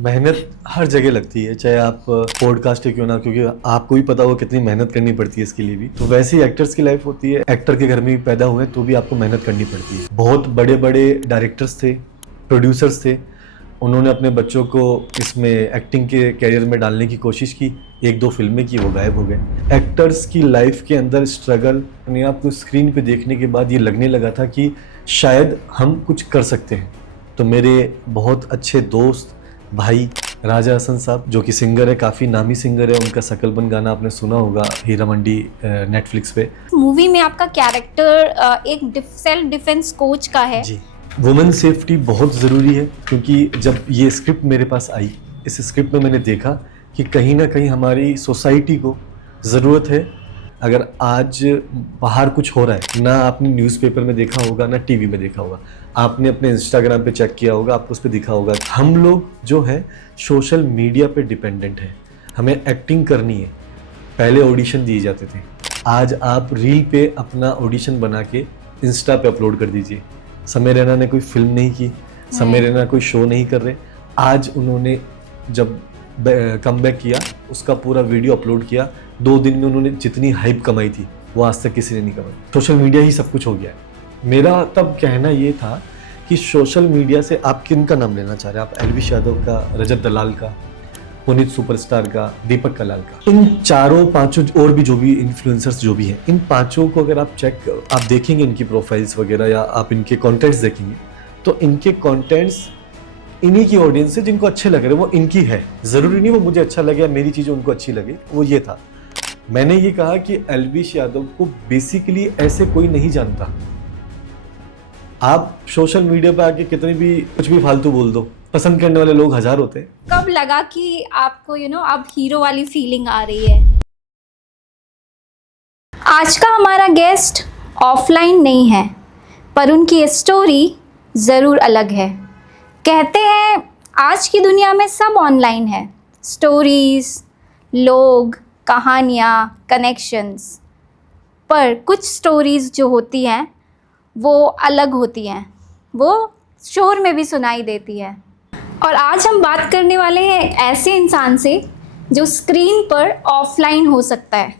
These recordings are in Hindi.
मेहनत हर जगह लगती है, चाहे आप पॉडकास्ट क्यों ना, क्योंकि आपको भी पता हो कितनी मेहनत करनी पड़ती है इसके लिए भी। तो वैसे ही एक्टर्स की लाइफ होती है, एक्टर के घर में भी पैदा हुए तो भी आपको मेहनत करनी पड़ती है। बहुत बड़े बड़े डायरेक्टर्स थे, प्रोड्यूसर्स थे, उन्होंने अपने बच्चों को इसमें एक्टिंग के कैरियर में डालने की कोशिश की, एक दो फिल्में की, वो गायब हो गए। एक्टर्स की लाइफ के अंदर स्ट्रगल अपने आप को स्क्रीन पे देखने के बाद ये लगने लगा था कि शायद हम कुछ कर सकते हैं। तो मेरे बहुत अच्छे दोस्त भाई राजा हसन साहब, जो कि सिंगर है, काफ़ी नामी सिंगर है, उनका शकलबन गाना आपने सुना होगा हीरा मंडी नेटफ्लिक्स पे। मूवी में आपका कैरेक्टर एक सेल्फ डिफेंस कोच का है। जी, वुमेन सेफ्टी बहुत ज़रूरी है, क्योंकि जब ये स्क्रिप्ट मेरे पास आई, इस स्क्रिप्ट में मैंने देखा कि कहीं ना कहीं हमारी सोसाइटी को ज़रूरत है। अगर आज बाहर कुछ हो रहा है, ना आपने न्यूज़पेपर में देखा होगा, ना टीवी में देखा होगा, आपने अपने इंस्टाग्राम पे चेक किया होगा, आपको उस पर दिखा होगा, हम लोग जो है सोशल मीडिया पे डिपेंडेंट है। हमें एक्टिंग करनी है, पहले ऑडिशन दिए जाते थे, आज आप रील पे अपना ऑडिशन बना के इंस्टा पे अपलोड कर दीजिए। समय रैना ने कोई फिल्म नहीं की, समय रैना कोई शो नहीं कर रहे, आज उन्होंने जब कमबैक किया, उसका पूरा वीडियो अपलोड किया, 2 दिन में उन्होंने जितनी हाइप कमाई थी वो आज तक किसी ने नहीं कमाई। सोशल मीडिया ही सब कुछ हो गया है। मेरा तब कहना ये था कि सोशल मीडिया से आप किन का नाम लेना चाह रहे हैं, आप एलविश यादव का, रजत दलाल का, पुनीत सुपरस्टार का, दीपक कलाल का, इन चारों पांचों और भी जो भी इन्फ्लुएंसर्स जो भी हैं, इन पांचों को अगर आप देखेंगे इनकी प्रोफाइल्स वगैरह, या आप इनके कंटेंट्स देखेंगे, तो इनके कंटेंट्स इन्हीं की ऑडियंस है, जिनको अच्छे लग रहे हैं वो इनकी है। जरूरी नहीं वो मुझे अच्छा लगे या मेरी चीजें उनको अच्छी लगे। वो ये था, मैंने ये कहा कि एलविश यादव को बेसिकली ऐसे कोई नहीं जानता। आप सोशल मीडिया पे आके कितने भी कुछ भी फालतू बोल दो, पसंद करने वाले लोग हजार होते हैं। कब लगा कि आपको अब हीरो वाली फीलिंग आ रही है? आज का हमारा गेस्ट ऑफलाइन नहीं है, पर उनकी स्टोरी ज़रूर अलग है। कहते हैं आज की दुनिया में सब ऑनलाइन है, स्टोरीज, लोग, कहानियाँ, कनेक्शंस, पर कुछ स्टोरीज़ जो होती हैं वो अलग होती हैं, वो शोर में भी सुनाई देती है। और आज हम बात करने वाले हैं ऐसे इंसान से जो स्क्रीन पर ऑफलाइन हो सकता है।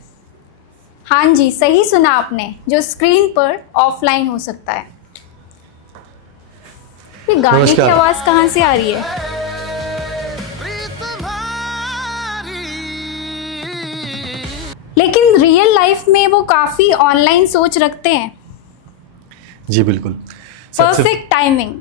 हाँ जी, सही सुना आपने, जो स्क्रीन पर ऑफलाइन हो सकता है। ये गाने की आवाज़ कहाँ से आ रही है? लेकिन रियल लाइफ में वो काफ़ी ऑनलाइन सोच रखते हैं। जी बिल्कुल। Perfect timing.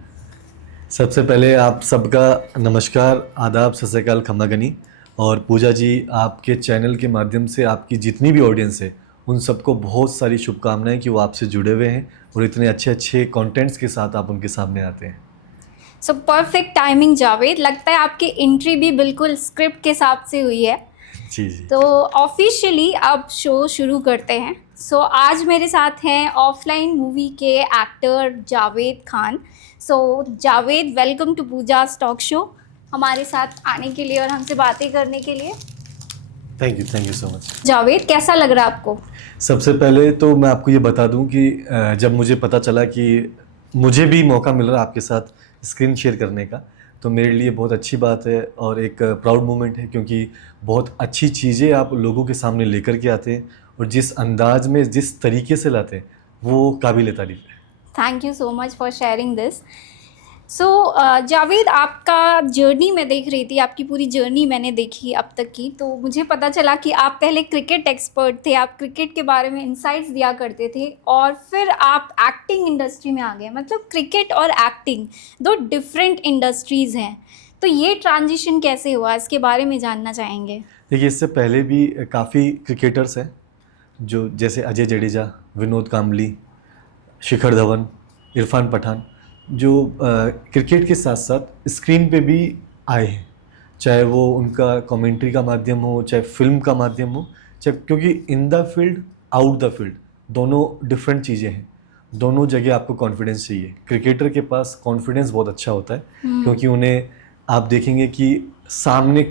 सबसे पहले आप सबका नमस्कार, आदाब, सत श्री अकाल, खमागनी। और पूजा जी, आपके चैनल के माध्यम से आपकी जितनी भी ऑडियंस है उन सबको बहुत सारी शुभकामनाएं कि वो आपसे जुड़े हुए हैं और इतने अच्छे अच्छे कंटेंट्स के साथ आप उनके सामने आते हैं। सो परफेक्ट टाइमिंग जावेद, लगता है आपकी एंट्री भी बिल्कुल स्क्रिप्ट के हिसाब से हुई है। जी जी। तो ऑफिशियली अब शो शुरू करते हैं। सो आज मेरे साथ हैं ऑफलाइन मूवी के actor Javed Khan. So Javed, welcome to Pooja's talk show, हमारे साथ आने के लिए और हमसे बातें करने के लिए। Thank you so much. Javed, कैसा लग रहा है आपको? सबसे पहले तो मैं आपको ये बता दूं कि जब मुझे पता चला कि मुझे भी मौका मिल रहा है आपके साथ स्क्रीन शेयर करने का, तो मेरे लिए बहुत अच्छी बात है और एक प्राउड मोमेंट है, क्योंकि बहुत अच्छी चीज़ें आप लोगों के सामने लेकर के आते हैं और जिस अंदाज में, जिस तरीके से लाते हैं, वो काबिल तारीफ है। Thank you so much for sharing this. So Javed, आपका जर्नी मैं देख रही थी, आपकी पूरी जर्नी मैंने देखी अब तक की, तो मुझे पता चला कि आप पहले क्रिकेट एक्सपर्ट थे, आप क्रिकेट के बारे में इंसाइट्स दिया करते थे और फिर आप एक्टिंग इंडस्ट्री में आ गए। मतलब क्रिकेट और एक्टिंग दो डिफरेंट इंडस्ट्रीज़ हैं, तो ये ट्रांजिशन कैसे हुआ, इसके बारे में जानना चाहेंगे। देखिए, इससे पहले भी काफ़ी क्रिकेटर्स हैं, जो जैसे अजय जडेजा, विनोद कांबली, शिखर धवन, इरफान पठान, जो क्रिकेट के साथ साथ स्क्रीन पे भी आए हैं, चाहे वो उनका कमेंट्री का माध्यम हो, चाहे फिल्म का माध्यम हो, चाहे, क्योंकि in the field, out the field, दोनों डिफरेंट चीज़ें हैं। दोनों जगह आपको कॉन्फिडेंस चाहिए। क्रिकेटर के पास कॉन्फिडेंस बहुत अच्छा होता है, क्योंकि उन्हें आप देखेंगे कि सामने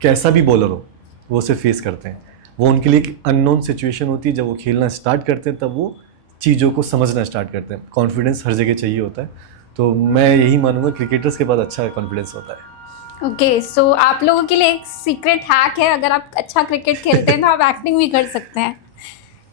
कैसा भी बॉलर हो वो उसे फेस करते हैं। वो उनके लिए एक अननोन सिचुएशन होती है, जब वो खेलना स्टार्ट करते हैं तब वो चीज़ों को समझना स्टार्ट करते हैं। कॉन्फिडेंस हर जगह चाहिए होता है, तो मैं यही मानूंगा क्रिकेटर्स के पास अच्छा कॉन्फिडेंस होता है। ओके, सो आप लोगों के लिए एक सीक्रेट हैक है, अगर आप अच्छा क्रिकेट खेलते हैं तो आप एक्टिंग भी कर सकते हैं।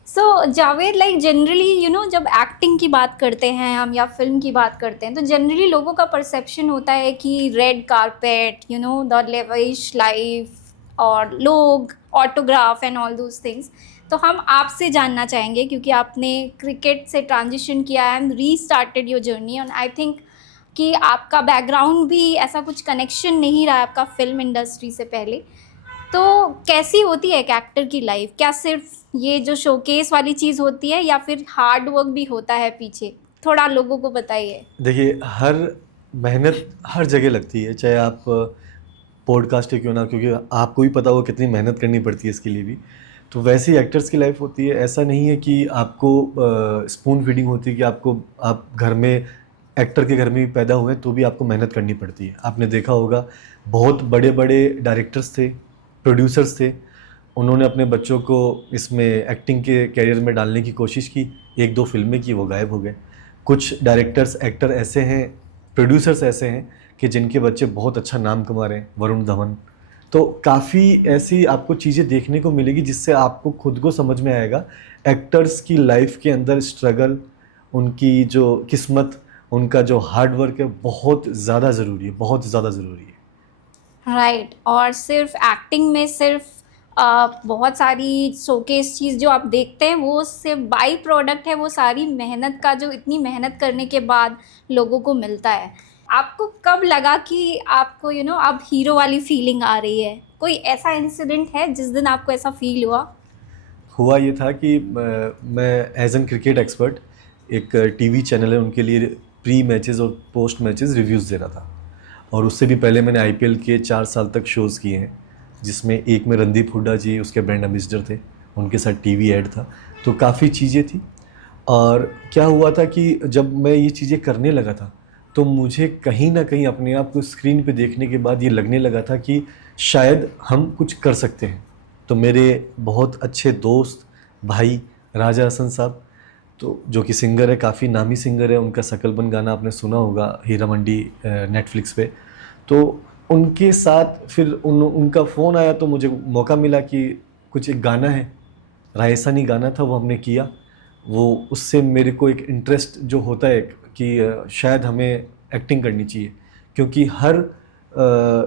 सो जावेद, लाइक जनरली जब एक्टिंग की बात करते हैं हम या फिल्म की बात करते हैं तो जनरली लोगों का परसेप्शन होता है कि red carpet, the lavish life और लोग autograph and all those things. तो हम आपसे जानना चाहेंगे, क्योंकि आपने क्रिकेट से ट्रांजिशन किया and restarted your journey, and I think कि आपका बैकग्राउंड भी ऐसा कुछ कनेक्शन नहीं रहा आपका फिल्म इंडस्ट्री से पहले। तो कैसी होती है एक एक्टर की लाइफ? क्या सिर्फ ये जो शोकेस वाली चीज़ होती है या फिर हार्ड वर्क भी होता है पीछे? थोड़ा लोगों को बताइए। देखिए, हर मेहनत हर जगह लगती है, चाहे आप पॉडकास्ट क्यों ना, क्योंकि आपको भी पता हो कितनी मेहनत करनी पड़ती है इसके लिए भी। तो वैसे ही एक्टर्स की लाइफ होती है। ऐसा नहीं है कि आपको स्पून फीडिंग होती है कि आप घर में एक्टर के घर में भी पैदा हुए तो भी आपको मेहनत करनी पड़ती है। आपने देखा होगा बहुत बड़े बड़े डायरेक्टर्स थे, प्रोड्यूसर्स थे, उन्होंने अपने बच्चों को इसमें एक्टिंग के कैरियर में डालने की कोशिश की, एक दो फिल्में की, वो गायब हो गए। कुछ डायरेक्टर्स, एक्टर ऐसे हैं, प्रोड्यूसर्स ऐसे हैं कि जिनके बच्चे बहुत अच्छा नाम कमा रहे हैं, वरुण धवन। तो काफ़ी ऐसी आपको चीज़ें देखने को मिलेगी जिससे आपको खुद को समझ में आएगा एक्टर्स की लाइफ के अंदर स्ट्रगल, उनकी जो किस्मत, उनका जो हार्ड वर्क है, बहुत ज़्यादा ज़रूरी है, बहुत ज़्यादा ज़रूरी है। राइट। और सिर्फ एक्टिंग में सिर्फ बहुत सारी शोकेस चीज़ जो आप देखते हैं वो सिर्फ बाई प्रोडक्ट है, वो सारी मेहनत का जो इतनी मेहनत करने के बाद लोगों को मिलता है। आपको कब लगा कि आपको अब हीरो वाली फीलिंग आ रही है? कोई ऐसा इंसिडेंट है जिस दिन आपको ऐसा फील हुआ? ये था कि मैं एज एन क्रिकेट एक्सपर्ट, एक टीवी चैनल है, उनके लिए प्री मैचेस और पोस्ट मैचेस रिव्यूज़ दे रहा था। और उससे भी पहले मैंने आईपीएल के 4 साल तक शोज़ किए हैं, जिसमें एक में रणदीप हुड्डा जी उसके ब्रांड एम्बेसडर थे, उनके साथ टीवी ऐड था। तो काफ़ी चीज़ें थी। और क्या हुआ था कि जब मैं ये चीज़ें करने लगा था तो मुझे कहीं ना कहीं अपने आप को स्क्रीन पे देखने के बाद ये लगने लगा था कि शायद हम कुछ कर सकते हैं। तो मेरे बहुत अच्छे दोस्त भाई राजा हसन साहब, तो जो कि सिंगर है, काफ़ी नामी सिंगर है, उनका शकलबन गाना आपने सुना होगा हीरा मंडी नेटफ्लिक्स पे। तो उनके साथ फिर उनका फ़ोन आया तो मुझे मौका मिला कि कुछ एक गाना है, रायसानी गाना था, वो हमने किया। वो उससे मेरे को एक इंटरेस्ट जो होता है कि शायद हमें एक्टिंग करनी चाहिए, क्योंकि हर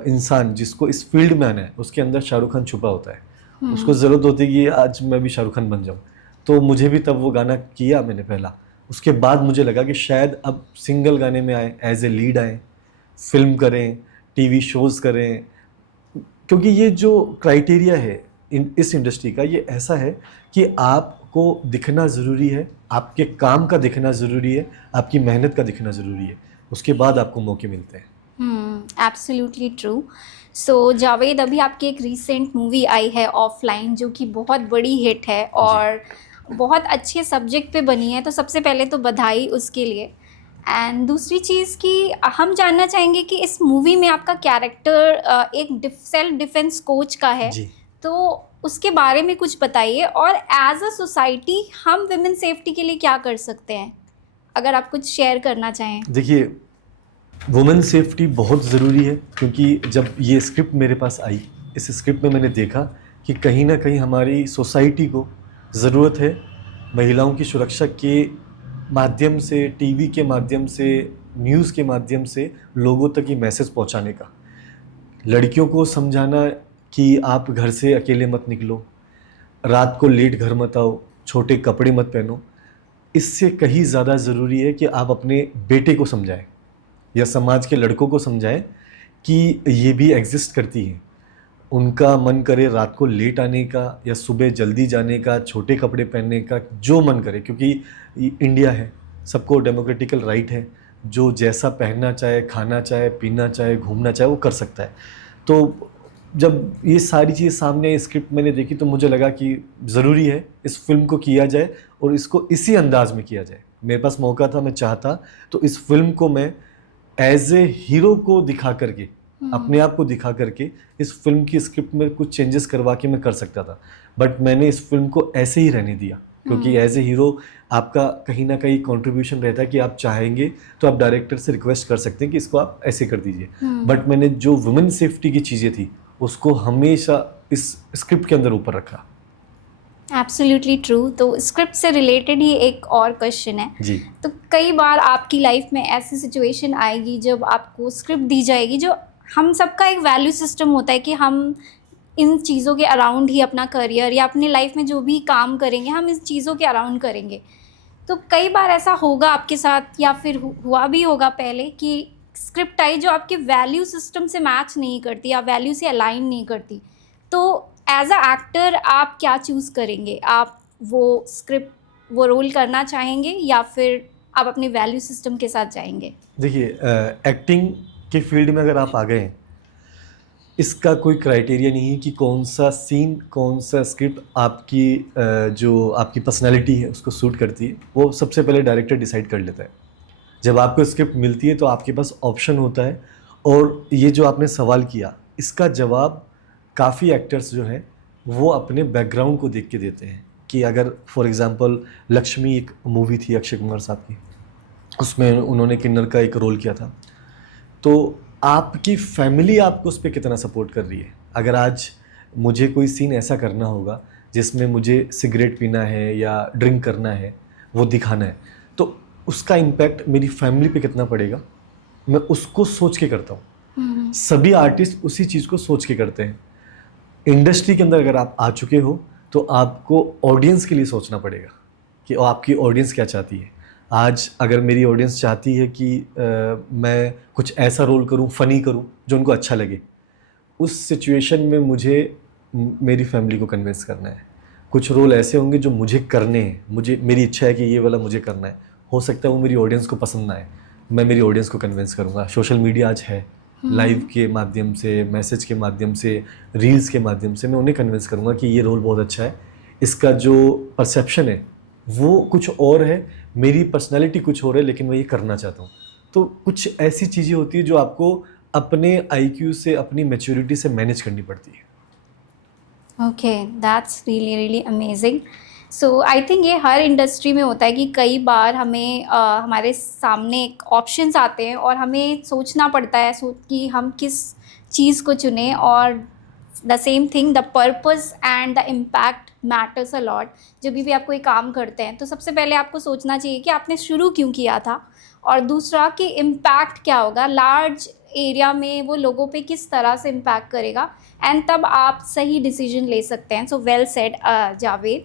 इंसान जिसको इस फील्ड में आना है उसके अंदर शाहरुख खान छुपा होता है। उसको ज़रूरत होती है कि आज मैं भी शाहरुख खान बन जाऊँ। तो मुझे भी तब वो गाना किया मैंने पहला। उसके बाद मुझे लगा कि शायद अब सिंगल गाने में आए, एज ए लीड आए, फिल्म करें, टीवी शोज़ करें, क्योंकि ये जो क्राइटेरिया है इस इंडस्ट्री का, ये ऐसा है कि आपको दिखना ज़रूरी है, आपके काम का दिखना ज़रूरी है, आपकी मेहनत का दिखना ज़रूरी है, उसके बाद आपको मौके मिलते हैं। Absolutely true. सो जावेद, अभी आपकी एक रीसेंट मूवी आई है ऑफलाइन, जो कि बहुत बड़ी हिट है और बहुत अच्छे सब्जेक्ट पे बनी है, तो सबसे पहले तो बधाई उसके लिए। एंड दूसरी चीज़ कि हम जानना चाहेंगे कि इस मूवी में आपका कैरेक्टर एक सेल्फ डिफेंस कोच का है, जी। तो उसके बारे में कुछ बताइए। और एज अ सोसाइटी हम विमेन सेफ्टी के लिए क्या कर सकते हैं, अगर आप कुछ शेयर करना चाहें। देखिए, वुमेन सेफ्टी बहुत ज़रूरी है, क्योंकि जब ये स्क्रिप्ट मेरे पास आई, इस स्क्रिप्ट में मैंने देखा कि कहीं ना कहीं हमारी सोसाइटी को ज़रूरत है महिलाओं की सुरक्षा के माध्यम से, टीवी के माध्यम से, न्यूज़ के माध्यम से लोगों तक ये मैसेज पहुंचाने का। लड़कियों को समझाना कि आप घर से अकेले मत निकलो, रात को लेट घर मत आओ, छोटे कपड़े मत पहनो। इससे कहीं ज़्यादा ज़रूरी है कि आप अपने बेटे को समझाएं या समाज के लड़कों को समझाएं कि ये भी एग्जिस्ट करती हैं। उनका मन करे रात को लेट आने का या सुबह जल्दी जाने का, छोटे कपड़े पहनने का, जो मन करे, क्योंकि इंडिया है, सबको डेमोक्रेटिकल राइट है, जो जैसा पहनना चाहे, खाना चाहे, पीना चाहे, घूमना चाहे, वो कर सकता है। तो जब ये सारी चीज़ सामने स्क्रिप्ट मैंने देखी तो मुझे लगा कि ज़रूरी है इस फिल्म को किया जाए और इसको इसी अंदाज में किया जाए। मेरे पास मौका था, मैं चाहता तो इस फिल्म को मैं एज ए हीरो को दिखा करके, अपने आप को दिखा करके इस फिल्म की स्क्रिप्ट में कुछ चेंजेस करवा के मैं कर सकता था, बट मैंने इस फिल्म को ऐसे ही रहने दिया। क्योंकि एज ए हीरो आपका कहीं ना कहीं कंट्रीब्यूशन रहता है कि आप चाहेंगे तो आप डायरेक्टर से रिक्वेस्ट कर सकते हैं कि इसको आप ऐसे कर दीजिए। बट मैंने जो वुमेन सेफ्टी की चीज़ें थी उसको हमेशा इस स्क्रिप्ट के अंदर ऊपर रखा। Absolutely true. तो स्क्रिप्ट से रिलेटेड ही एक और क्वेश्चन है जी। तो कई बार आपकी लाइफ में ऐसी सिचुएशन आएगी जब आपको स्क्रिप्ट दी जाएगी, जो हम सबका एक वैल्यू सिस्टम होता है कि हम इन चीज़ों के अराउंड ही अपना करियर या अपनी लाइफ में जो भी काम करेंगे हम इस चीज़ों के अराउंड करेंगे। तो कई बार ऐसा होगा आपके साथ या फिर हुआ भी होगा पहले कि स्क्रिप्ट आई जो आपके वैल्यू सिस्टम से मैच नहीं करती या वैल्यू से अलाइन नहीं करती, तो एज अ एक्टर आप क्या चूज़ करेंगे? आप वो स्क्रिप्ट वो रोल करना चाहेंगे या फिर आप अपने वैल्यू सिस्टम के साथ जाएंगे? देखिए, एक्टिंग के फील्ड में अगर आप आ गए हैं, इसका कोई क्राइटेरिया नहीं है कि कौन सा सीन, कौन सा स्क्रिप्ट आपकी जो आपकी पर्सनालिटी है उसको सूट करती है, वो सबसे पहले डायरेक्टर डिसाइड कर लेता है। जब आपको स्क्रिप्ट मिलती है तो आपके पास ऑप्शन होता है। और ये जो आपने सवाल किया, इसका जवाब काफ़ी एक्टर्स जो हैं वो अपने बैकग्राउंड को देख के देते हैं। कि अगर फॉर एग्ज़ाम्पल लक्ष्मी एक मूवी थी अक्षय कुमार साहब की, उसमें उन्होंने किन्नर का एक रोल किया था, तो आपकी फैमिली आपको उस पर कितना सपोर्ट कर रही है। अगर आज मुझे कोई सीन ऐसा करना होगा जिसमें मुझे सिगरेट पीना है या ड्रिंक करना है, वो दिखाना है, तो उसका इम्पैक्ट मेरी फैमिली पे कितना पड़ेगा, मैं उसको सोच के करता हूँ। सभी आर्टिस्ट उसी चीज़ को सोच के करते हैं। इंडस्ट्री के अंदर अगर आप आ चुके हो तो आपको ऑडियंस के लिए सोचना पड़ेगा कि आपकी ऑडियंस क्या चाहती है। आज अगर मेरी ऑडियंस चाहती है कि मैं कुछ ऐसा रोल करूं, फ़नी करूं जो उनको अच्छा लगे, उस सिचुएशन में मुझे मेरी फैमिली को कन्विंस करना है। कुछ रोल ऐसे होंगे जो मुझे करने हैं, मेरी इच्छा है कि ये वाला मुझे करना है, हो सकता है वो मेरी ऑडियंस को पसंद ना आए, मैं मेरी ऑडियंस को कन्विंस करूँगा। सोशल मीडिया आज है, लाइव के माध्यम से, मैसेज के माध्यम से, रील्स के माध्यम से मैं उन्हें कन्विंस करूँगा कि ये रोल बहुत अच्छा है, इसका जो परसेप्शन है वो कुछ और है, मेरी पर्सनालिटी कुछ और है, लेकिन मैं ये करना चाहता हूँ। तो कुछ ऐसी चीज़ें होती है जो आपको अपने IQ से, अपनी मैच्योरिटी से मैनेज करनी पड़ती है। Okay, that's really really amazing. So I think ये हर इंडस्ट्री में होता है कि कई बार हमें हमारे सामने ऑप्शंस आते हैं और हमें सोचना पड़ता है कि हम किस चीज़ को चुनें, और the same thing, the purpose and the impact matters a lot. जब भी आप कोई काम करते हैं तो सबसे पहले आपको सोचना चाहिए कि आपने शुरू क्यों किया था, और दूसरा कि इम्पैक्ट क्या होगा, लार्ज एरिया में वो लोगों पे किस तरह से इम्पैक्ट करेगा, एंड तब आप सही डिसीजन ले सकते हैं। So well said Javed.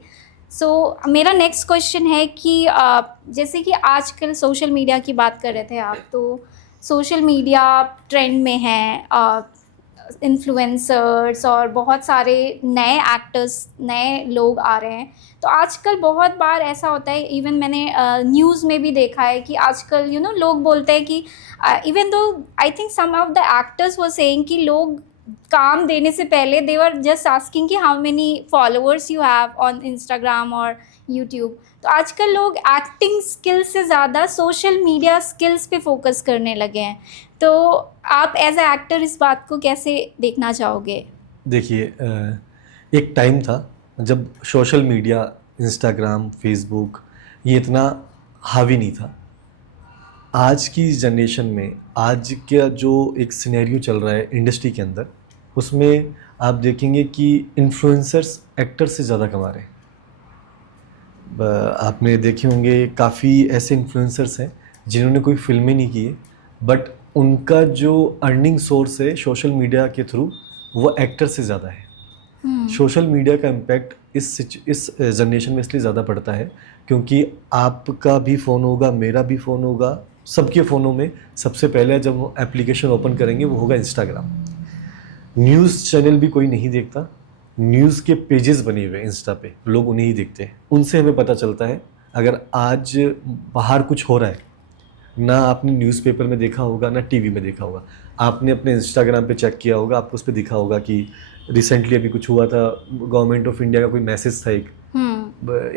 So मेरा नेक्स्ट क्वेश्चन है कि जैसे कि आजकल सोशल मीडिया की बात कर रहे थे आप, तो सोशल मीडिया ट्रेंड में है, इन्फ्लुएंसर्स और बहुत सारे नए एक्टर्स, नए लोग आ रहे हैं। तो आजकल बहुत बार ऐसा होता है, इवन मैंने न्यूज़ में भी देखा है कि आजकल लोग बोलते हैं कि even though I think some of the actors were saying कि लोग काम देने से पहले दे वर जस्ट आस्किंग कि how many followers you have on Instagram और यूट्यूब। तो आजकल लोग एक्टिंग स्किल्स से ज़्यादा सोशल मीडिया स्किल्स पे फोकस करने लगे हैं। तो आप एज अ एक्टर इस बात को कैसे देखना चाहोगे? देखिए, एक टाइम था जब सोशल मीडिया, इंस्टाग्राम, फेसबुक ये इतना हावी नहीं था। आज की जनरेशन में, आज का जो एक सिनेरियो चल रहा है इंडस्ट्री के अंदर, उसमें आप देखेंगे कि इन्फ्लुएंसर्स एक्टर से ज़्यादा कमा रहे हैं। आपने देखे होंगे काफ़ी ऐसे इन्फ्लुएंसर्स हैं जिन्होंने कोई फिल्में नहीं की है, बट उनका जो अर्निंग सोर्स है सोशल मीडिया के थ्रू, वो एक्टर से ज़्यादा है। सोशल मीडिया का इम्पैक्ट इस जनरेशन में इसलिए ज़्यादा पड़ता है क्योंकि आपका भी फ़ोन होगा, मेरा भी फ़ोन होगा, सबके फ़ोनों में सबसे पहले जब वो एप्लीकेशन ओपन करेंगे वो होगा इंस्टाग्राम। न्यूज़ चैनल भी कोई नहीं देखता, न्यूज़ के पेजेस बने हुए इंस्टा पे, लोग उन्हें ही देखते हैं। उनसे हमें पता चलता है अगर आज बाहर कुछ हो रहा है, ना आपने न्यूज़पेपर में देखा होगा, ना टीवी में देखा होगा, आपने अपने इंस्टाग्राम पे चेक किया होगा, आपको उस पर दिखा होगा कि रिसेंटली अभी कुछ हुआ था, गवर्नमेंट ऑफ इंडिया का कोई मैसेज था एक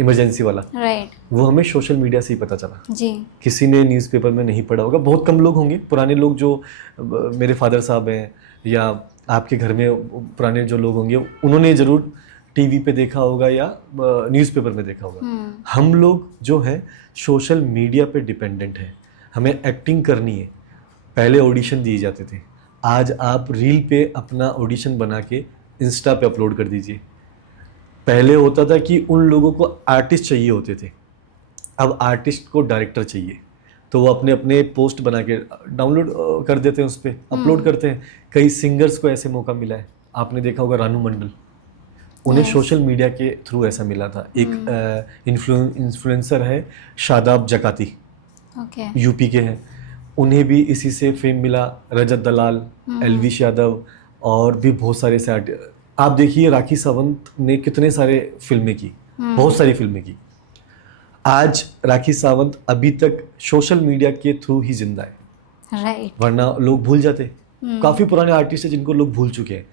इमरजेंसी वाला, राइट, वो हमें सोशल मीडिया से ही पता चला जी। किसी ने न्यूज़पेपर में नहीं पढ़ा होगा। बहुत कम लोग होंगे, पुराने लोग जो मेरे फादर साहब हैं या आपके घर में पुराने जो लोग होंगे, उन्होंने ज़रूर टीवी पे देखा होगा या न्यूज़पेपर में देखा होगा। हम लोग जो है सोशल मीडिया पे डिपेंडेंट है। हमें एक्टिंग करनी है, पहले ऑडिशन दिए जाते थे, आज आप रील पे अपना ऑडिशन बना के इंस्टा पे अपलोड कर दीजिए। पहले होता था कि उन लोगों को आर्टिस्ट चाहिए होते थे, अब आर्टिस्ट को डायरेक्टर चाहिए, तो वो अपने अपने पोस्ट बना के डाउनलोड कर देते हैं, उस पर अपलोड करते हैं। कई सिंगर्स को ऐसे मौका मिला है, आपने देखा होगा रानू मंडल, उन्हें सोशल मीडिया के थ्रू ऐसा मिला था। एक इन्फ्लुएंसर है शादाब जकाती, यूपी के हैं, उन्हें भी इसी से फेम मिला। रजत दलाल, एलविश यादव और भी बहुत सारे से आप देखिए राखी सावंत ने कितने सारे फिल्में की, बहुत सारी फिल्में की। आज राखी सावंत अभी तक सोशल मीडिया के थ्रू ही जिंदा है, राइट। वरना लोग भूल जाते। काफ़ी पुराने आर्टिस्ट हैं जिनको लोग भूल चुके हैं।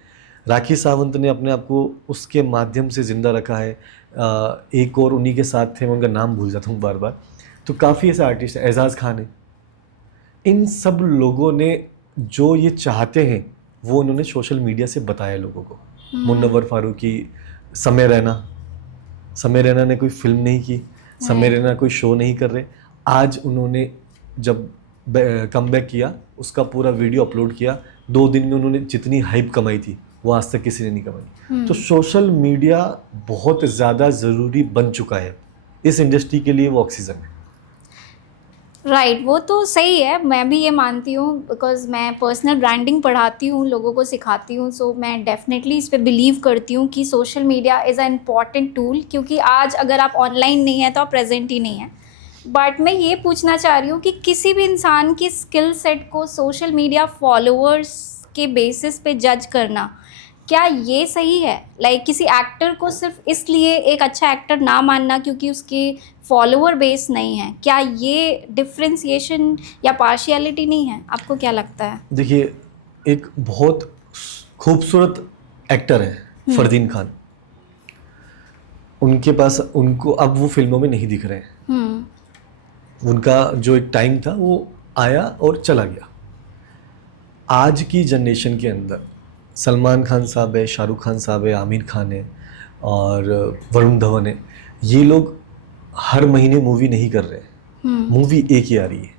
राखी सावंत ने अपने आप को उसके माध्यम से ज़िंदा रखा है। एक और उन्हीं के साथ थे, मैं उनका नाम भूल जाता हूँ बार बार। तो काफ़ी ऐसे आर्टिस्ट हैं, एजाज़ खान है। इन सब लोगों ने जो ये चाहते हैं वो उन्होंने सोशल मीडिया से बताया लोगों को। मुन्नवर फारूकी, समय रैना ने कोई फिल्म नहीं की, समय रैना कोई शो नहीं कर रहे। आज उन्होंने जब कमबैक किया, उसका पूरा वीडियो अपलोड किया, 2 दिन में उन्होंने जितनी हाइप कमाई थी वो आज तक किसी ने नहीं कमाई। तो सोशल मीडिया बहुत ज़्यादा ज़रूरी बन चुका है इस इंडस्ट्री के लिए, वो ऑक्सीजन है। राइट, वो तो सही है, मैं भी ये मानती हूँ, बिकॉज मैं पर्सनल ब्रांडिंग पढ़ाती हूँ, लोगों को सिखाती हूँ। सो मैं डेफिनेटली इस पे बिलीव करती हूँ कि social media is a important tool, क्योंकि आज अगर आप ऑनलाइन नहीं हैं तो आप प्रेजेंट ही नहीं हैं। बट मैं ये पूछना चाह रही हूँ कि किसी भी इंसान की स्किल सेट को सोशल मीडिया फॉलोअर्स के बेसिस पे जज करना, क्या ये सही है? लाइक किसी एक्टर को सिर्फ इसलिए एक अच्छा एक्टर ना मानना क्योंकि उसके फॉलोअर बेस नहीं है, क्या ये डिफ्रेंसिएशन या पार्शियलिटी नहीं है? आपको क्या लगता है? देखिए, एक बहुत खूबसूरत एक्टर है फरदीन खान, उनके पास उनको अब वो फिल्मों में नहीं दिख रहे हैं। उनका जो एक टाइम था वो आया और चला गया। आज की जनरेशन के अंदर सलमान खान साहब है, शाहरुख खान साहब है, आमिर खान है और वरुण धवन है। ये लोग हर महीने मूवी नहीं कर रहे हैं, मूवी एक ही आ रही है,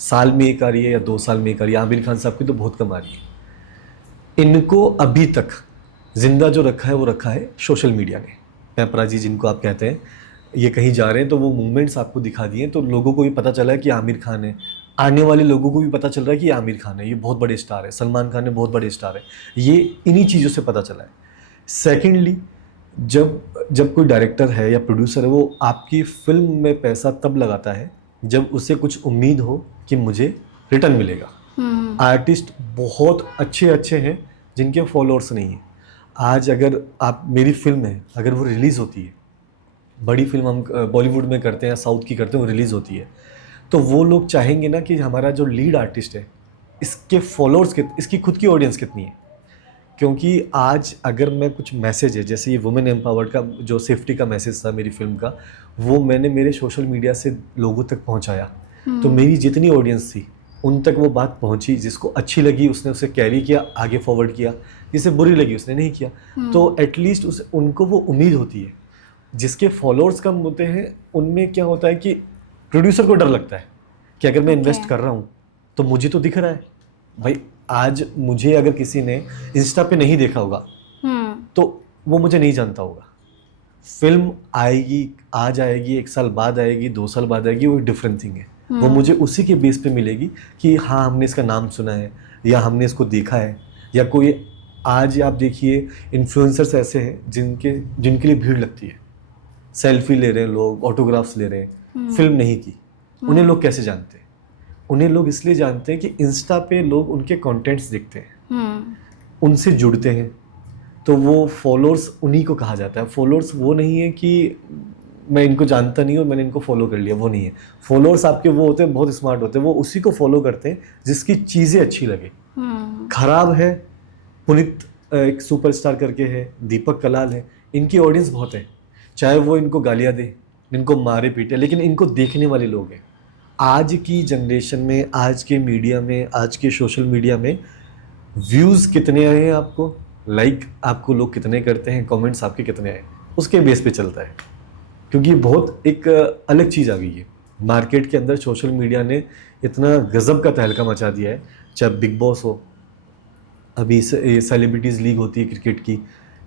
साल में एक आ रही है या 2 साल में एक आ रही है। आमिर खान साहब की तो बहुत कम आ रही है। इनको अभी तक जिंदा जो रखा है वो रखा है सोशल मीडिया ने। पैपराजी जिनको आप कहते हैं, ये कहीं जा रहे हैं तो वो मूवमेंट्स आपको दिखा दिए, तो लोगों को भी पता चला है कि आमिर खान है। आने वाले लोगों को भी पता चल रहा है कि ये आमिर खान है, ये बहुत बड़े स्टार है। सलमान खान है, बहुत बड़े स्टार है। ये इन्हीं चीज़ों से पता चला है। सेकेंडली, जब कोई डायरेक्टर है या प्रोड्यूसर है, वो आपकी फिल्म में पैसा तब लगाता है जब उसे कुछ उम्मीद हो कि मुझे रिटर्न मिलेगा। आर्टिस्ट बहुत अच्छे हैं जिनके फॉलोअर्स नहीं हैं। आज अगर आप, मेरी फिल्म है, अगर वो रिलीज़ होती है, बड़ी फिल्म हम बॉलीवुड में करते हैं, साउथ की करते हैं, वो रिलीज़ होती है, तो वो लोग चाहेंगे ना कि हमारा जो लीड आर्टिस्ट है, इसके फॉलोअर्स इसकी खुद की ऑडियंस कितनी है। क्योंकि आज अगर मैं कुछ मैसेज है, जैसे ये वुमेन एम्पावर्ड का जो सेफ्टी का मैसेज था मेरी फिल्म का, वो मैंने मेरे सोशल मीडिया से लोगों तक पहुंचाया, तो मेरी जितनी ऑडियंस थी उन तक वो बात पहुंची। जिसको अच्छी लगी उसने उसे कैरी किया, आगे फॉरवर्ड किया, जिसे बुरी लगी उसने नहीं किया। तो एटलीस्ट उनको वो उम्मीद होती है। जिसके फॉलोअर्स कम होते हैं उनमें क्या होता है कि प्रोड्यूसर को डर लगता है कि अगर मैं इन्वेस्ट कर रहा हूँ तो मुझे तो दिख रहा है भाई। आज मुझे अगर किसी ने इंस्टा पे नहीं देखा होगा तो वो मुझे नहीं जानता होगा। फिल्म आएगी, आज आएगी, 1 साल बाद आएगी, 2 साल बाद आएगी, वो एक डिफरेंट थिंग है। वो मुझे उसी के बेस पे मिलेगी कि हाँ, हमने इसका नाम सुना है या हमने इसको देखा है। या कोई, आज आप देखिए इन्फ्लुएंसर्स ऐसे हैं जिनके लिए भीड़ लगती है, सेल्फी ले रहे हैं लोग, ऑटोग्राफ्स ले रहे हैं, फिल्म नहीं की। उन्हें लोग कैसे जानते हैं? उन्हें लोग इसलिए जानते हैं कि इंस्टा पे लोग उनके कंटेंट्स देखते हैं, उनसे जुड़ते हैं, तो वो फॉलोअर्स उन्हीं को कहा जाता है। फॉलोअर्स वो नहीं है कि मैं इनको जानता नहीं और मैंने इनको फॉलो कर लिया, वो नहीं है। फॉलोअर्स आपके वो होते हैं, बहुत स्मार्ट होते हैं, वो उसी को फॉलो करते हैं जिसकी चीज़ें अच्छी लगे। खराब है, पुनीत एक सुपरस्टार करके है, दीपक कलाल है, इनकी ऑडियंस बहुत है, चाहे वो इनको गालियाँ दे, इनको मारे पीटे, लेकिन इनको देखने वाले लोग हैं। आज की जनरेशन में, आज के मीडिया में, आज के सोशल मीडिया में व्यूज़ कितने आए हैं आपको, लाइक आपको लोग कितने करते हैं, कमेंट्स आपके कितने आए, उसके बेस पे चलता है। क्योंकि बहुत एक अलग चीज़ आ गई है मार्केट के अंदर। सोशल मीडिया ने इतना गज़ब का तहलका मचा दिया है, चाहे बिग बॉस हो, अभी सेलिब्रिटीज़ लीग होती है क्रिकेट की,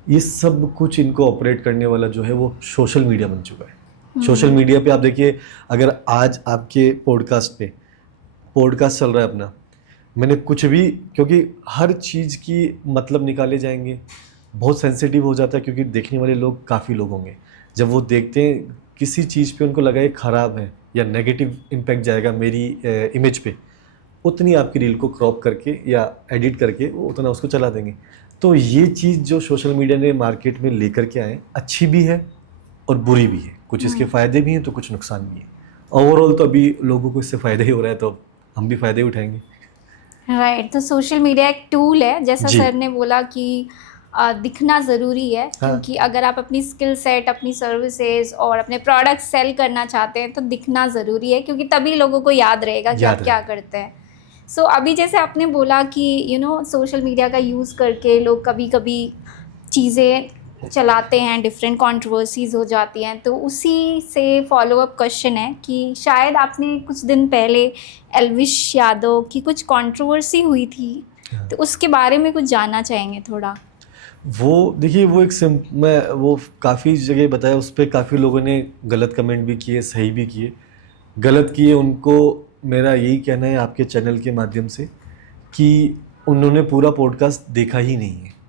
ये सब कुछ इनको ऑपरेट करने वाला जो है वो सोशल मीडिया बन चुका है। सोशल मीडिया पे आप देखिए, अगर आज आपके पॉडकास्ट चल रहा है अपना, मैंने कुछ भी, क्योंकि हर चीज़ की मतलब निकाले जाएंगे, बहुत सेंसिटिव हो जाता है, क्योंकि देखने वाले लोग काफ़ी लोग होंगे। जब वो देखते हैं किसी चीज़ पे उनको लगा ये ख़राब है या नेगेटिव इम्पैक्ट जाएगा मेरी इमेज पे, उतनी आपकी रील को क्रॉप करके या एडिट करके वो उतना उसको चला देंगे। तो ये चीज़ जो सोशल मीडिया ने मार्केट में लेकर के आए, अच्छी भी है और बुरी भी है। कुछ इसके फ़ायदे भी हैं तो कुछ नुकसान भी है। ओवरऑल तो अभी लोगों को इससे फ़ायदा ही हो रहा है, तो हम भी फ़ायदे उठाएंगे। राइट, तो सोशल मीडिया एक टूल है, जैसा जी। सर ने बोला कि दिखना ज़रूरी है, क्योंकि अगर आप अपनी स्किल सेट, अपनी सर्विसेज और अपने प्रोडक्ट सेल करना चाहते हैं तो दिखना ज़रूरी है, क्योंकि तभी लोगों को याद रहेगा कि आप क्या करते हैं। सो अभी जैसे आपने बोला कि सोशल मीडिया का यूज़ करके लोग कभी कभी चीज़ें चलाते हैं, डिफरेंट कंट्रोवर्सीज हो जाती हैं, तो उसी से फॉलोअप क्वेश्चन है कि शायद आपने कुछ दिन पहले एल्विश यादव की कुछ कंट्रोवर्सी हुई थी, तो उसके बारे में कुछ जानना चाहेंगे थोड़ा। वो देखिए, वो मैं वो काफ़ी जगह बताया, उस पर काफ़ी लोगों ने गलत कमेंट भी किए, सही भी किए। गलत किए उनको मेरा यही कहना है आपके चैनल के माध्यम से कि उन्होंने पूरा पॉडकास्ट देखा ही नहीं है।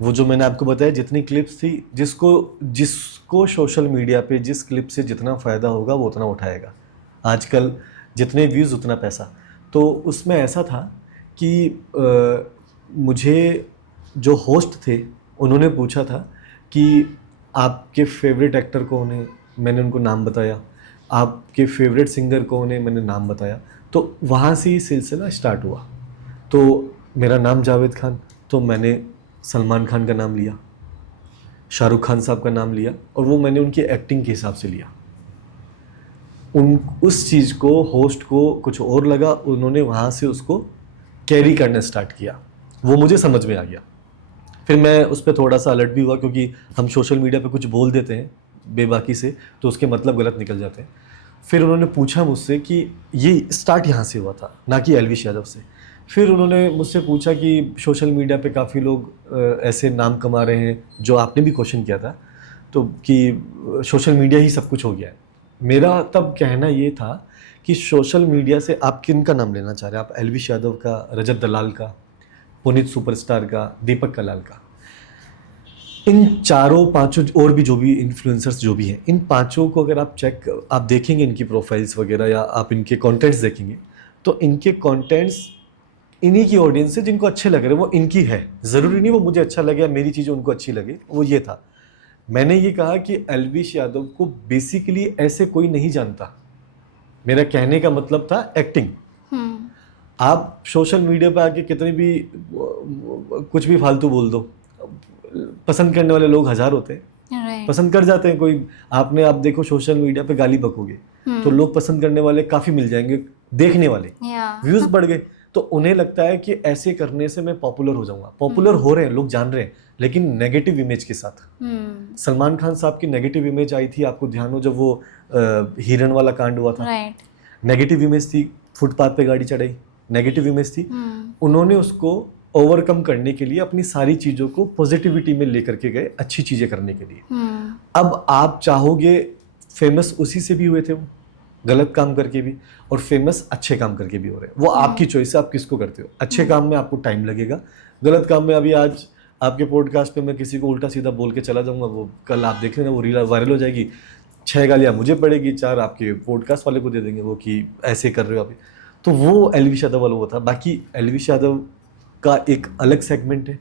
वो जो मैंने आपको बताया जितनी क्लिप्स थी, जिसको सोशल मीडिया पे जिस क्लिप से जितना फ़ायदा होगा वो उतना उठाएगा। आजकल जितने व्यूज़ उतना पैसा। तो उसमें ऐसा था कि मुझे जो होस्ट थे उन्होंने पूछा था कि आपके फेवरेट एक्टर कौन है, मैंने उनको नाम बताया। आपके फेवरेट सिंगर कौन है, मैंने नाम बताया। तो वहाँ से ही सिलसिला स्टार्ट हुआ। तो मेरा नाम जावेद खान, तो मैंने सलमान खान का नाम लिया, शाहरुख खान साहब का नाम लिया, और वो मैंने उनकी एक्टिंग के हिसाब से लिया। उस चीज़ को होस्ट को कुछ और लगा, उन्होंने वहाँ से उसको कैरी करना स्टार्ट किया। वो मुझे समझ में आ गया। फिर मैं उस पर थोड़ा सा अलर्ट भी हुआ, क्योंकि हम सोशल मीडिया पे कुछ बोल देते हैं बेबाकी से तो उसके मतलब गलत निकल जाते हैं। फिर उन्होंने पूछा मुझसे कि ये स्टार्ट यहाँ से हुआ था, ना कि एल्विश यादव से। फिर उन्होंने मुझसे पूछा कि सोशल मीडिया पे काफ़ी लोग ऐसे नाम कमा रहे हैं, जो आपने भी क्वेश्चन किया था, तो कि सोशल मीडिया ही सब कुछ हो गया है। मेरा तब कहना ये था कि सोशल मीडिया से आप किन का नाम लेना चाह रहे हैं? आप एल्विश यादव का, रजत दलाल का, पुनीत सुपरस्टार का, दीपक कलाल का, इन चारों पांचों और भी जो भी इन्फ्लुएंसर्स जो भी हैं, इन पांचों को अगर आप देखेंगे इनकी प्रोफाइल्स वगैरह, या आप इनके कंटेंट्स देखेंगे, तो इनके कंटेंट्स इन्हीं की ऑडियंस है जिनको अच्छे लग रहे हैं, वो इनकी है। ज़रूरी नहीं वो मुझे अच्छा लगे या मेरी चीज़ें उनको अच्छी लगे। वो ये था, मैंने ये कहा कि एल्विश यादव को बेसिकली ऐसे कोई नहीं जानता। मेरा कहने का मतलब था एक्टिंग। आप सोशल मीडिया पे आके कितने भी कुछ भी फालतू बोल दो, पसंद करने वाले लोग हजार होते हैं, पसंद कर जाते हैं। कोई आप देखो सोशल मीडिया पे गाली बकोगे तो लोग पसंद करने वाले काफ़ी मिल जाएंगे, देखने वाले व्यूज़ बढ़ गए, तो उन्हें लगता है कि ऐसे करने से मैं पॉपुलर हो जाऊंगा। पॉपुलर हो रहे हैं लोग, जान रहे हैं, लेकिन नेगेटिव इमेज के साथ। सलमान खान साहब की नेगेटिव इमेज आई थी, आपको ध्यान हो, जब वो हिरण वाला कांड हुआ था, नेगेटिव इमेज थी। फुटपाथ पे गाड़ी चढ़ाई, नेगेटिव इमेज थी। उन्होंने उसको ओवरकम करने के लिए अपनी सारी चीज़ों को पॉजिटिविटी में लेकर के गए, अच्छी चीज़ें करने के लिए। अब आप चाहोगे, फेमस उसी से भी हुए थे वो, गलत काम करके भी, और फेमस अच्छे काम करके भी हो रहे हैं। वो आपकी चॉइस है, आप किसको करते हो। अच्छे काम में आपको टाइम लगेगा, गलत काम में अभी आज आपके पॉडकास्ट पे मैं किसी को उल्टा सीधा बोल के चला जाऊंगा, वो कल आप देख लेना वो रील वायरल हो जाएगी, 6 गालियाँ मुझे पड़ेगी, 4 आपके पॉडकास्ट वाले को दे देंगे वो कि ऐसे कर रहे हो अभी। तो वो एल्विश यादव वाला वो था। बाकी एल्विश यादव का एक अलग सेगमेंट है।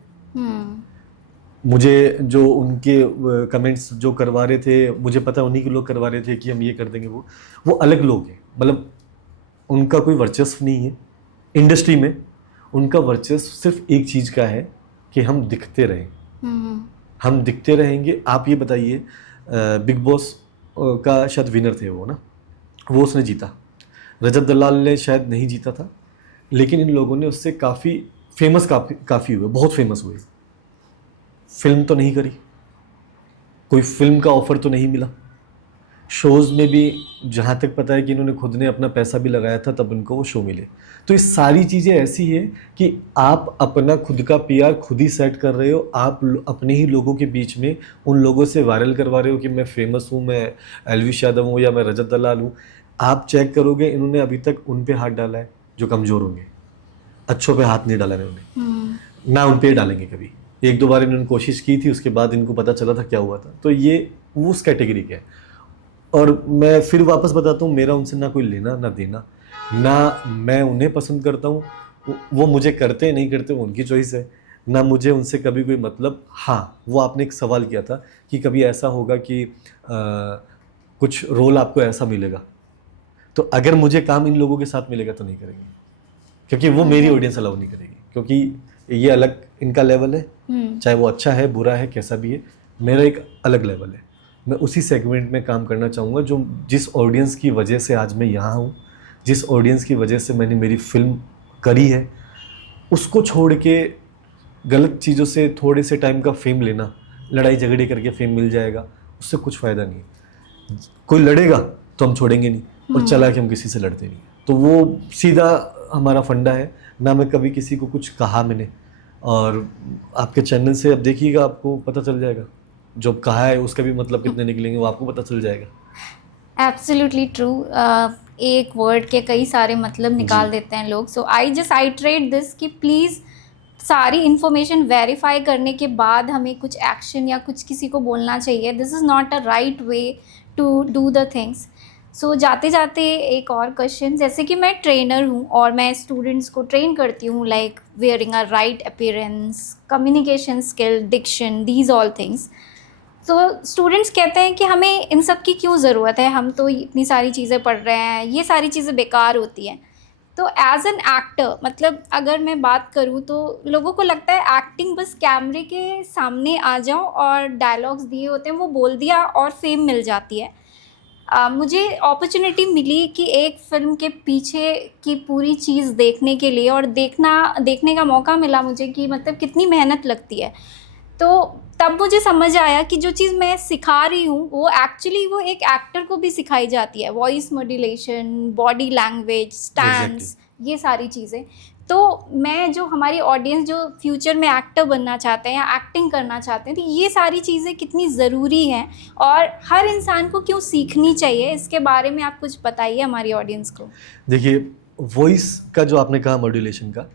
मुझे जो उनके कमेंट्स जो करवा रहे थे, मुझे पता उन्हीं के लोग करवा रहे थे कि हम ये कर देंगे, वो अलग लोग हैं। मतलब उनका कोई वर्चस्व नहीं है इंडस्ट्री में। उनका वर्चस्व सिर्फ एक चीज़ का है कि हम दिखते रहें। हम दिखते रहेंगे। आप ये बताइए, बिग बॉस का शायद विनर थे वो ना, वो उसने जीता। रजत दलाल ने शायद नहीं जीता था, लेकिन इन लोगों ने उससे काफ़ी फेमस काफ़ी हुए, बहुत फेमस हुए, फिल्म तो नहीं करी, कोई फिल्म का ऑफर तो नहीं मिला, शोज़ में भी जहाँ तक पता है कि इन्होंने खुद ने अपना पैसा भी लगाया था तब इनको वो शो मिले। तो ये सारी चीज़ें ऐसी है कि आप अपना खुद का पीआर खुद ही सेट कर रहे हो, आप अपने ही लोगों के बीच में उन लोगों से वायरल करवा रहे हो कि मैं फेमस हूँ, मैं एलविश यादव हूँ या मैं रजत दलाल हूँ। आप चेक करोगे इन्होंने अभी तक उन पे हाथ डाला है जो कमज़ोर होंगे, अच्छों पे हाथ नहीं डाला इन्होंने, ना उन पे डालेंगे कभी। एक दो बार इन्होंने कोशिश की थी, उसके बाद इनको पता चला था क्या हुआ था। तो ये उस कैटेगरी के है। और मैं फिर वापस बताता हूँ, मेरा उनसे ना कोई लेना ना देना, ना मैं उन्हें पसंद करता हूँ, वो मुझे करते नहीं करते वो उनकी चॉइस है, ना मुझे उनसे कभी कोई मतलब। हाँ, वो आपने एक सवाल किया था कि कभी ऐसा होगा कि कुछ रोल आपको ऐसा मिलेगा, तो अगर मुझे काम इन लोगों के साथ मिलेगा तो नहीं करेंगे, क्योंकि वो मेरी ऑडियंस अलाउ नहीं करेगी, क्योंकि ये अलग इनका लेवल है, चाहे वो अच्छा है बुरा है कैसा भी है, मेरा एक अलग लेवल है। मैं उसी सेगमेंट में काम करना चाहूँगा जो जिस ऑडियंस की वजह से आज मैं यहाँ हूँ, जिस ऑडियंस की वजह से मैंने मेरी फिल्म करी है, उसको छोड़ के गलत चीज़ों से थोड़े से टाइम का फेम लेना, लड़ाई झगड़े करके फेम मिल जाएगा, उससे कुछ फ़ायदा नहीं है। कोई लड़ेगा तो हम छोड़ेंगे नहीं, और चला कि हम किसी से लड़ते नहीं। तो वो सीधा हमारा फंडा है, ना मैं कभी किसी को कुछ कहा मैंने। और आपके चैनल से अब देखिएगा, आपको पता चल जाएगा, जो कहा है उसका भी मतलब कितने निकलेंगे वो आपको पता चल जाएगा। Absolutely true. एक वर्ड के कई सारे मतलब निकाल देते हैं लोग। सो आई जस्ट आइट्रेट दिस कि प्लीज़ सारी इन्फॉर्मेशन वेरीफाई करने के बाद हमें कुछ एक्शन या कुछ किसी को बोलना चाहिए। This is not a right way to do the things. So जाते जाते एक और क्वेश्चन, जैसे कि मैं ट्रेनर हूँ और मैं स्टूडेंट्स को ट्रेन करती हूँ, like wearing a right appearance, communication skill, diction, these all things. तो स्टूडेंट्स कहते हैं कि हमें इन सब की क्यों ज़रूरत है, हम तो इतनी सारी चीज़ें पढ़ रहे हैं, ये सारी चीज़ें बेकार होती हैं। तो एज एन एक्टर, मतलब अगर मैं बात करूँ तो लोगों को लगता है एक्टिंग बस कैमरे के सामने आ जाओ और डायलॉग्स दिए होते हैं, वो बोल दिया और फेम मिल जाती है। मुझे अपॉर्चुनिटी मिली कि एक फ़िल्म के पीछे की पूरी चीज़ देखने के लिए, और देखने का मौका मिला मुझे कि मतलब कितनी मेहनत लगती है। तो तब मुझे समझ आया कि जो चीज़ मैं सिखा रही हूँ वो एक्चुअली वो एक एक्टर को भी सिखाई जाती है। Voice modulation, body language, stance, ये सारी चीज़ें। तो मैं जो हमारी ऑडियंस जो फ्यूचर में एक्टर बनना चाहते हैं या एक्टिंग करना चाहते हैं, तो ये सारी चीज़ें कितनी ज़रूरी हैं और हर इंसान को क्यों सीखनी चाहिए, इसके बारे में आप कुछ बताइए हमारी ऑडियंस को। देखिए, वॉइस का जो आपने कहा, मॉड्यूलेशन का,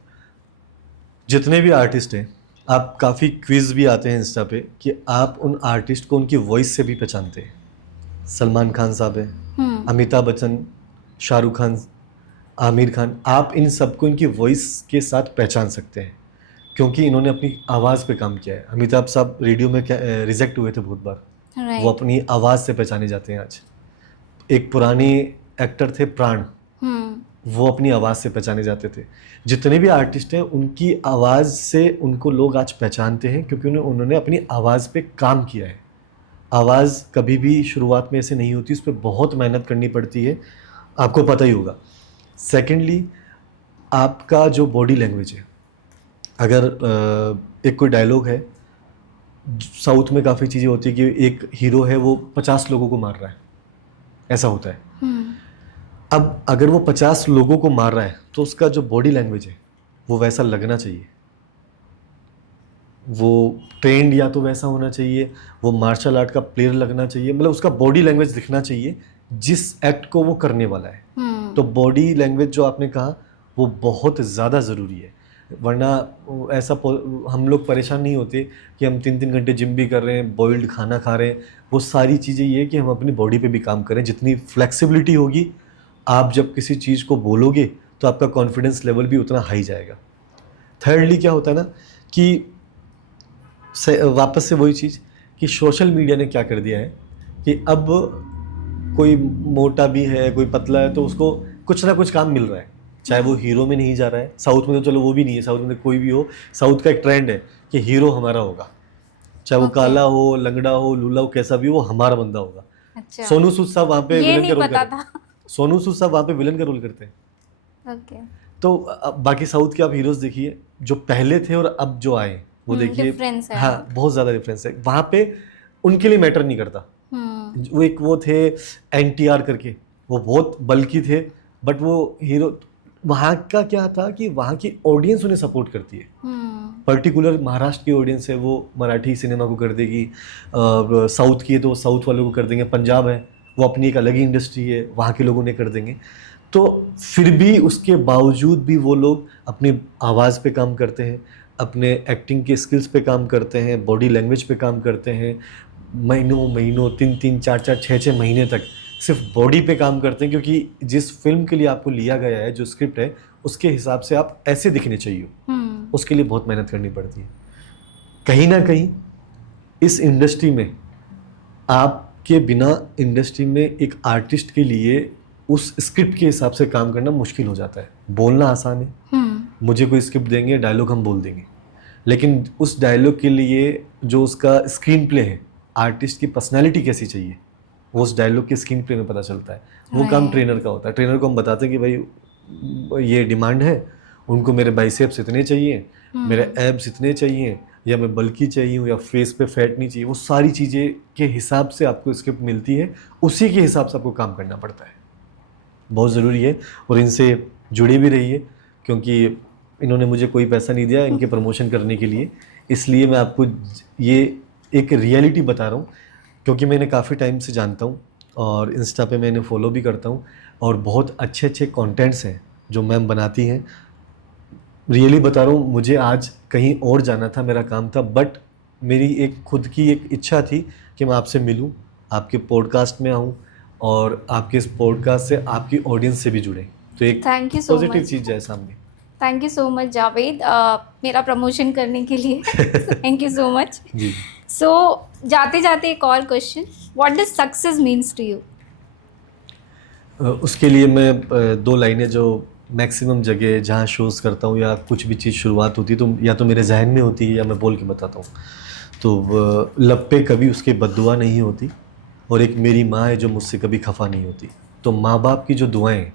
जितने भी आर्टिस्ट हैं, आप काफ़ी क्विज़ भी आते हैं इंस्टा पे कि आप उन आर्टिस्ट को उनकी वॉइस से भी पहचानते हैं। सलमान खान साहब हैं, अमिताभ बच्चन, शाहरुख खान, आमिर खान, आप इन सबको इनकी वॉइस के साथ पहचान सकते हैं क्योंकि इन्होंने अपनी आवाज़ पे काम किया है। अमिताभ साहब रेडियो में रिजेक्ट हुए थे बहुत बार, वो अपनी आवाज़ से पहचाने जाते हैं आज। एक पुराने एक्टर थे प्राण, वो अपनी आवाज़ से पहचाने जाते थे। जितने भी आर्टिस्ट हैं उनकी आवाज़ से उनको लोग आज पहचानते हैं क्योंकि उन्होंने अपनी आवाज़ पे काम किया है। आवाज़ कभी भी शुरुआत में ऐसे नहीं होती, उस पर बहुत मेहनत करनी पड़ती है, आपको पता ही होगा। सेकेंडली, आपका जो बॉडी लैंग्वेज है, अगर एक कोई डायलॉग है, साउथ में काफ़ी चीज़ें होती है कि एक हीरो है वो 50 लोगों को मार रहा है, ऐसा होता है। अब अगर वो 50 लोगों को मार रहा है तो उसका जो बॉडी लैंग्वेज है वो वैसा लगना चाहिए, वो ट्रेंड या तो वैसा होना चाहिए, वो मार्शल आर्ट का प्लेयर लगना चाहिए, मतलब उसका बॉडी लैंग्वेज दिखना चाहिए जिस एक्ट को वो करने वाला है। तो बॉडी लैंग्वेज जो आपने कहा वो बहुत ज़्यादा ज़रूरी है, वरना ऐसा हम लोग परेशान नहीं होते कि हम 3-3 घंटे जिम भी कर रहे हैं, बॉइल्ड खाना खा रहे हैं। वो सारी चीज़ें ये है कि हम अपनी बॉडी पे भी काम करें। जितनी फ्लेक्सिबिलिटी होगी, आप जब किसी चीज़ को बोलोगे तो आपका कॉन्फिडेंस लेवल भी उतना हाई जाएगा। थर्डली क्या होता है ना कि वापस से वही चीज़ कि सोशल मीडिया ने क्या कर दिया है कि अब कोई मोटा भी है, कोई पतला है, तो उसको कुछ ना कुछ काम मिल रहा है, चाहे वो हीरो में नहीं जा रहा है। साउथ में तो चलो वो भी नहीं है, साउथ में तो कोई भी हो, साउथ का एक ट्रेंड है कि हीरो हमारा होगा, चाहे वो काला हो, लंगड़ा हो, लूला हो, कैसा भी हो, वो हमारा बंदा होगा। अच्छा। सोनू सूद साहब वहाँ पे विलन का रोल करते हैं। था। सोनू सूद साहब वहाँ पे विलन का रोल करते हैं। ओके। तो बाकी साउथ के आप हीरोज़ देखिए, जो पहले थे और अब जो आए वो देखिए, difference है। हाँ बहुत ज़्यादा डिफरेंस है। वहाँ पे उनके लिए मैटर नहीं करता। वो थे NTR करके, वो बहुत बल्कि थे, बट वो हीरो, वहाँ का क्या था कि वहाँ की ऑडियंस उन्हें सपोर्ट करती है। पर्टिकुलर महाराष्ट्र की ऑडियंस है, वो मराठी सिनेमा को कर देगी, साउथ की है तो वो साउथ वालों को कर देंगे, पंजाब है वो अपनी एक अलग ही इंडस्ट्री है, वहाँ के लोग उन्हें कर देंगे। तो फिर भी उसके बावजूद भी वो लोग अपनी आवाज़ पे काम करते हैं, अपने एक्टिंग के स्किल्स पे काम करते हैं, बॉडी लैंग्वेज पे काम करते हैं, महीनों 3 4 6 महीने तक सिर्फ बॉडी पे काम करते हैं, क्योंकि जिस फिल्म के लिए आपको लिया गया है, जो स्क्रिप्ट है, उसके हिसाब से आप ऐसे दिखने चाहिए, उसके लिए बहुत मेहनत करनी पड़ती है। कहीं ना कहीं इस इंडस्ट्री में आपके बिना इंडस्ट्री में एक आर्टिस्ट के लिए उस स्क्रिप्ट के हिसाब से काम करना मुश्किल हो जाता है। बोलना आसान है, मुझे कोई स्क्रिप्ट देंगे, डायलॉग हम बोल देंगे, लेकिन उस डायलॉग के लिए जो उसका स्क्रीन प्ले है, आर्टिस्ट की पर्सनैलिटी कैसी चाहिए, वो उस डायलॉग के स्क्रीन प्ले में पता चलता है। वो काम ट्रेनर का होता है। ट्रेनर को हम बताते हैं कि भाई ये डिमांड है, उनको मेरे बाइसेप्स इतने चाहिए, मेरे एब्स इतने चाहिए, या मैं बल्कि चाहिए हूँ, या फेस पे फैट नहीं चाहिए। वो सारी चीज़ें के हिसाब से आपको स्क्रिप्ट मिलती है, उसी के हिसाब से आपको काम करना पड़ता है। बहुत ज़रूरी है, और इनसे जुड़े भी रहिए, क्योंकि इन्होंने मुझे कोई पैसा नहीं दिया इनके प्रमोशन करने के लिए, इसलिए मैं आपको ये एक रियलिटी बता रहा हूँ, क्योंकि मैंने काफ़ी टाइम से जानता हूँ और इंस्टा पे मैंने फॉलो भी करता हूँ, और बहुत अच्छे अच्छे कंटेंट्स हैं जो मैम बनाती हैं। रियली बता रहा हूँ, मुझे आज कहीं और जाना था, मेरा काम था, बट मेरी एक खुद की एक इच्छा थी कि मैं आपसे मिलूँ, आपके पॉडकास्ट में आऊँ, और आपके इस पॉडकास्ट से आपकी ऑडियंस से भी जुड़े। तो एक पॉजिटिव चीज़ है सामने। Thank you so much Javed, मेरा प्रमोशन करने के लिए। Thank you so much ji. So जाते जाते एक और question, what does success means to you? उसके लिए मैं 2 लाइनें जो मैक्सिमम जगह जहाँ शोज़ करता हूँ या कुछ भी चीज़ शुरुआत होती है तो या तो मेरे जहन में होती है या मैं बोल के बताता हूँ। तो लब पे कभी उसके बद्दुआ नहीं होती, और एक मेरी माँ है जो मुझसे कभी खफा नहीं होती। तो माँ बाप की जो दुआएं हैं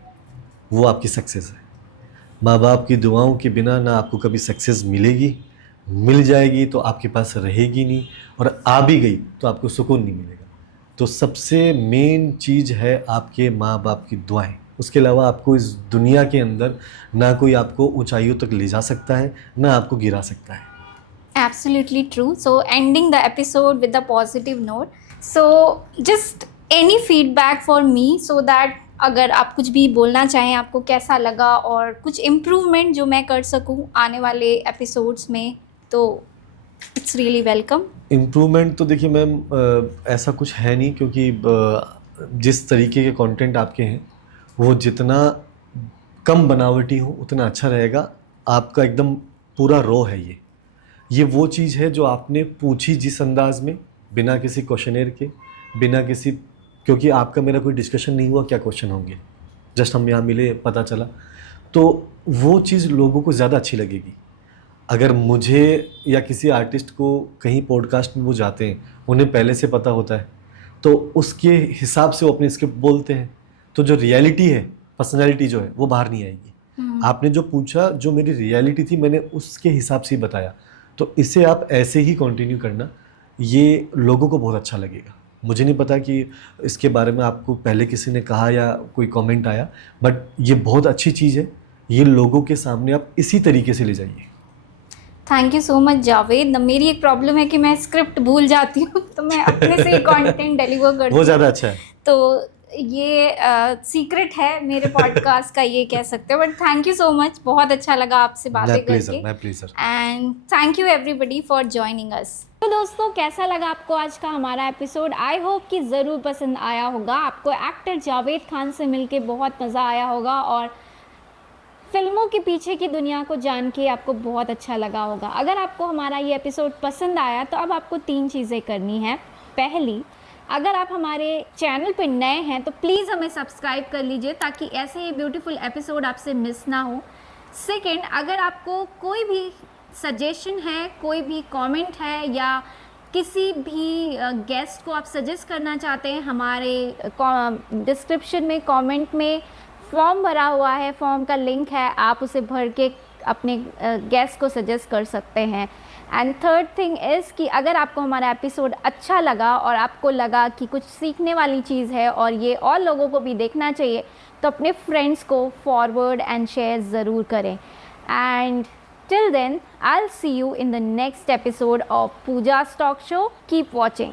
वो आपकी सक्सेस है। माँ बाप की दुआओं के बिना ना आपको कभी सक्सेस मिलेगी, मिल जाएगी तो आपके पास रहेगी नहीं, और आ भी गई तो आपको सुकून नहीं मिलेगा। तो सबसे मेन चीज़ है आपके माँ बाप की दुआएं। उसके अलावा आपको इस दुनिया के अंदर ना कोई आपको ऊंचाइयों तक ले जा सकता है, ना आपको गिरा सकता है। Absolutely true. So ending the episode with a positive note. So just any feedback for me so that अगर आप कुछ भी बोलना चाहें, आपको कैसा लगा और कुछ इम्प्रूवमेंट जो मैं कर सकूं आने वाले एपिसोड्स में, तो इट्स रियली वेलकम। इम्प्रूवमेंट तो देखिए मैम ऐसा कुछ है नहीं, क्योंकि जिस तरीके के कंटेंट आपके हैं वो जितना कम बनावटी हो उतना अच्छा रहेगा। आपका एकदम पूरा रॉ है ये वो चीज़ है जो आपने पूछी जिस अंदाज में, बिना किसी क्वेश्चनेयर के, बिना किसी, क्योंकि आपका मेरा कोई डिस्कशन नहीं हुआ क्या क्वेश्चन होंगे, जस्ट हम यहाँ मिले पता चला, तो वो चीज़ लोगों को ज़्यादा अच्छी लगेगी। अगर मुझे या किसी आर्टिस्ट को कहीं पॉडकास्ट में वो जाते हैं, उन्हें पहले से पता होता है, तो उसके हिसाब से वो अपनी स्क्रिप्ट बोलते हैं, तो जो रियलिटी है, पर्सनैलिटी जो है वो बाहर नहीं आएगी। आपने जो पूछा, जो मेरी रियलिटी थी, मैंने उसके हिसाब से ही बताया। तो इसे आप ऐसे ही कंटिन्यू करना, ये लोगों को बहुत अच्छा लगेगा। मुझे नहीं पता कि इसके बारे में आपको पहले किसी ने कहा या कोई कमेंट आया, बट ये बहुत अच्छी चीज़ है। ये लोगों के सामने आप इसी तरीके से ले जाइए। Thank you so much Javed. मेरी एक प्रॉब्लम है कि मैं स्क्रिप्ट भूल जाती हूँ, तो मैं अपने से कंटेंट डिलीवर करती हूँ। वो ज़्यादा अच्छा है। तो ये सीक्रेट है मेरे पॉडकास्ट का, ये कह सकते हो। But thank you so much, बहुत अच्छा लगा आपसे बातें करके। My pleasure. And thank you everybody for joining us. तो दोस्तों, कैसा लगा आपको आज का हमारा एपिसोड? आई होप कि ज़रूर पसंद आया होगा। आपको एक्टर जावेद खान से मिलके बहुत मज़ा आया होगा और फिल्मों के पीछे की दुनिया को जान के आपको बहुत अच्छा लगा होगा। अगर आपको हमारा ये एपिसोड पसंद आया तो अब आपको 3 चीज़ें करनी है। पहली, अगर आप हमारे चैनल पर नए हैं तो प्लीज़ हमें सब्सक्राइब कर लीजिए ताकि ऐसे ही ब्यूटीफुल एपिसोड आपसे मिस ना हो। सेकंड, अगर आपको कोई भी सजेशन है, कोई भी कमेंट है, या किसी भी गेस्ट को आप सजेस्ट करना चाहते हैं, हमारे डिस्क्रिप्शन में कमेंट में फॉर्म भरा हुआ है, फॉर्म का लिंक है, आप उसे भर के अपने गेस्ट को सजेस्ट कर सकते हैं। एंड थर्ड थिंग इज़ कि अगर आपको हमारा एपिसोड अच्छा लगा और आपको लगा कि कुछ सीखने वाली चीज़ है और ये और लोगों को भी देखना चाहिए, तो अपने फ्रेंड्स को फॉरवर्ड एंड शेयर ज़रूर करें। And till then, I'll see you in the next episode of Pooja's Talk Show. Keep watching.